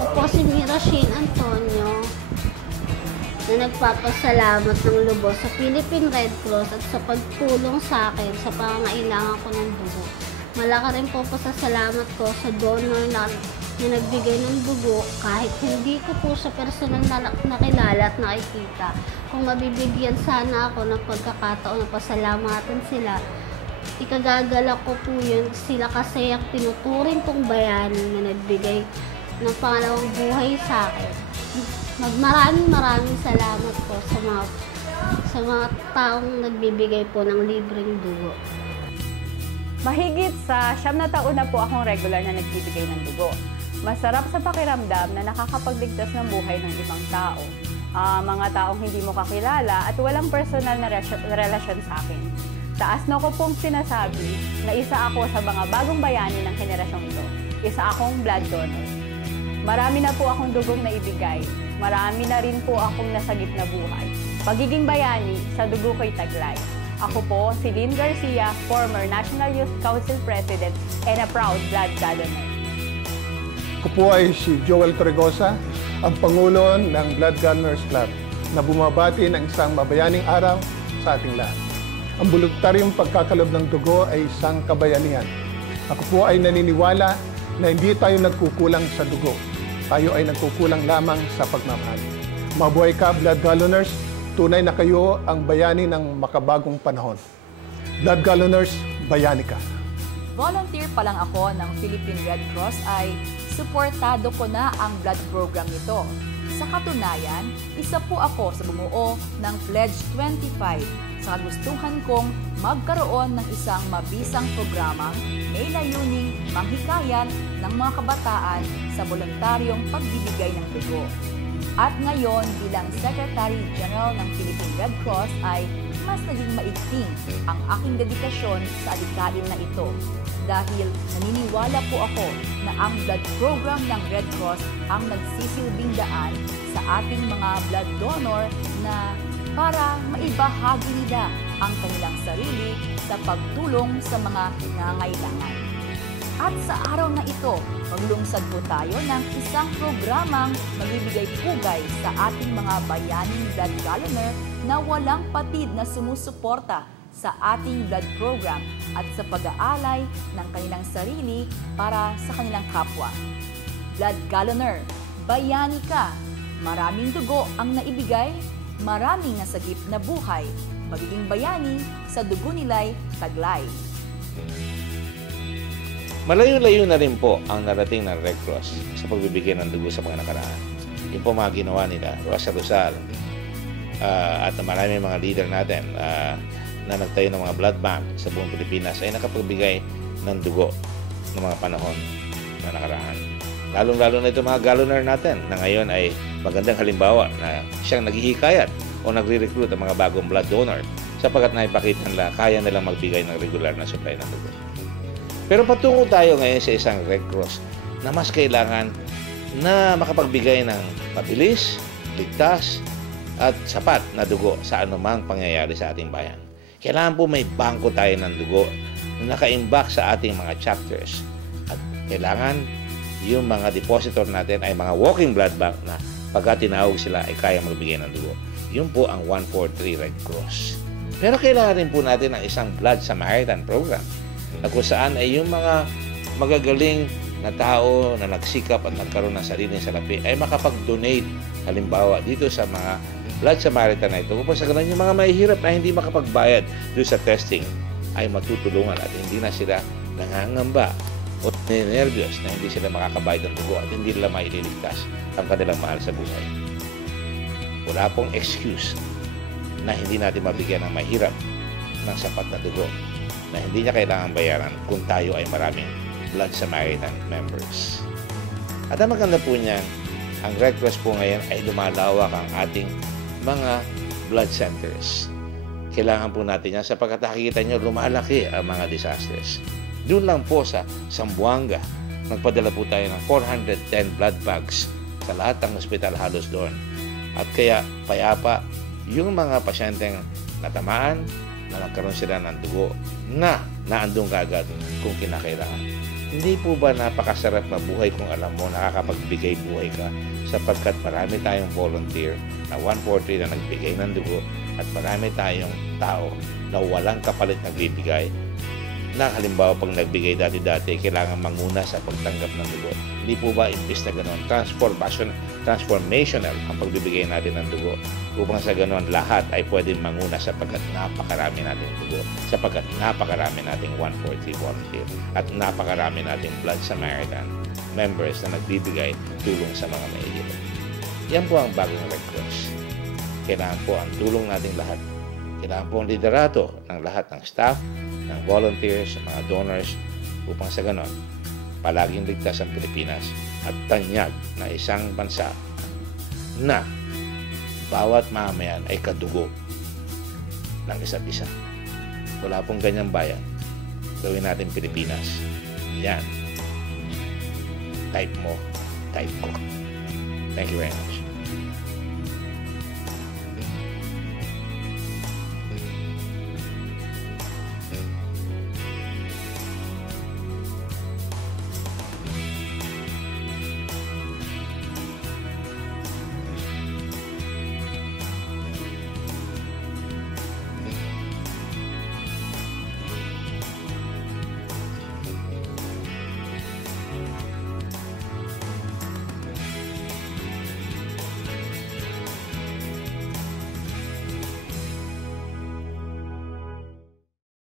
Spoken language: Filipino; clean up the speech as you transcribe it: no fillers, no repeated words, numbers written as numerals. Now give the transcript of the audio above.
Ako po si Mira Shane Antonio na nagpapasalamat ng lubos sa Philippine Red Cross at sa pagtulong sa akin sa pangangailangan ko ng dugo. Malaki rin po pasasalamat ko sa donor na nagbigay ng dugo kahit hindi ko po sa personal na nakilala at nakikita. Kung mabibigyan sana ako ng pagkakataon na pasalamatan sila, ikagagalak ko po yun sila kasi ang tinuturing kong bayani na nagbigay ng pangalawang buhay sa akin. Maraming salamat po sa mga taong nagbibigay po ng libreng dugo. Mahigit sa 9 na taon na po akong regular na nagbibigay ng dugo. Masarap sa pakiramdam na nakakapagligtas ng buhay ng ibang tao. Mga taong hindi mo kakilala at walang personal na relasyon sa akin. Taas na ko pong sinasabi na isa ako sa mga bagong bayani ng henerasyong ito. Isa akong blood donor. Marami na po akong dugong naibigay. Marami na rin po akong nasagip na buhay. Pagiging bayani, sa dugo ko'y taglay. Ako po si Lynn Garcia, former National Youth Council President and a proud blood donor. Ako po ay si Joel Torregosa, ang Pangulo ng Blood Gunners Club na bumabati ng isang mabayaning araw sa ating lahat. Ang voluntaryong pagkakalob ng dugo ay isang kabayanihan. Ako po ay naniniwala na hindi tayo nagkukulang sa dugo. Tayo ay nagkukulang lamang sa pagmamahal. Mabuhay ka, Blood Galloners! Tunay na kayo ang bayani ng makabagong panahon. Blood Galloners, bayani ka! Volunteer pa lang ako ng Philippine Red Cross ay suportado ko na ang blood program nito. Sa katunayan, isa po ako sa bumuo ng Pledge 25 sa gustuhan kong magkaroon ng isang mabisang programang may layuning manghikayat ng mga kabataan sa voluntaryong pagbibigay ng dugo. At ngayon bilang Secretary General ng Philippine Red Cross ay mas naging maigting ang aking dedikasyon sa adhikain na ito dahil naniniwala po ako na ang blood program ng Red Cross ang nagsisilbing daan sa ating mga blood donor na para maibahagi nila ang kanilang sarili sa pagtulong sa mga nangangailangan. At sa araw na ito, maglungsad po tayo ng isang programang magbibigay pugay sa ating mga bayaning blood galloner na walang patid na sumusuporta sa ating blood program at sa pag-aalay ng kanilang sarili para sa kanilang kapwa. Blood galloner, bayani ka! Maraming dugo ang naibigay, maraming nasagip na buhay. Magiging bayani, sa dugo nila'y taglay. Malayo-layo na rin po ang narating ng Red Cross sa pagbibigay ng dugo sa mga nakaraan. Yung po mga ginawa nila, Rosa Rosal, at marami mga leader natin na nagtayo ng mga blood bank sa buong Pilipinas ay nakapagbigay ng dugo ng mga panahon na nakaraan. Lalong-lalo na ito mga galloner natin na ngayon ay magandang halimbawa na siyang naghihikayat o nagre-recruit ang mga bagong blood donor sapagkat naipakita nila kaya nilang magbigay ng regular na supply ng dugo. Pero patungo tayo ngayon sa isang Red Cross na mas kailangan na makapagbigay ng mabilis, ligtas, at sapat na dugo sa anumang pangyayari sa ating bayan. Kailangan po may bangko tayo ng dugo na nakaimbak sa ating mga chapters. At kailangan yung mga depositor natin ay mga walking blood bank na pagka tinawag sila ay kaya magbigay ng dugo. Yun po ang 143 Red Cross. Pero kailangan rin po natin ng isang Blood Samaritan program na kung saan ay yung mga magagaling na tao na nagsikap at nagkaroon ng sariling salapi ay makapag-donate halimbawa dito sa mga Blood Samaritan na ito. Kung sa ganun yung mga mahihirap na hindi makapagbayad doon sa testing ay matutulungan at hindi na sila nangangamba o nervyos na hindi sila makakabayad ng dugo at hindi nila maililigtas ang kanilang mahal sa buhay. Wala pong excuse na hindi natin mabigyan ng mahirap ng sapat na dugo na hindi niya kailangan bayaran kung tayo ay maraming Blood Samaritan members. At ang maganda po niyan, ang Red Cross po ngayon ay lumalawak ang ating mga blood centers. Kailangan po natin yan sapagkat nakikita nyo lumalaki ang mga disasters. Doon lang po sa Zamboanga, nagpadala po tayo ng 410 blood bags sa lahat ng ospital halos doon. At kaya payapa yung mga pasyenteng natamaan na nagkaroon sila ng dugo na naandong kagad kung kinakailangan. Hindi po ba napakasarap mabuhay kung alam mo nakakapagbigay buhay ka sapagkat marami tayong volunteer na 140 na nagbigay ng dugo at marami tayong tao na walang kapalit nagbibigay na halimbawa pag nagbigay dati-dati kailangan manguna sa pagtanggap ng dugo. Hindi po ba imbis na ganoon transformational ang pagbibigay natin ng dugo upang sa ganoon lahat ay pwedeng manguna sapagkat napakarami nating dugo, sapagkat napakarami nating 140 volunteer at napakarami nating Blood Samaritan members na nagbibigay tulong sa mga mahihirap. Yan po ang bagong Red Cross. Kailangan po ang tulong nating lahat. Kailangan po ang liderato ng lahat ng staff, ng volunteers, mga donors upang sa ganon, palaging ligtas ang Pilipinas at tanyag na isang bansa na bawat mamayan ay kadugo ng isa't isa. Wala pong ganyang bayan. Gawin natin Pilipinas. Yan. Type mo, type ko. Thank you very much.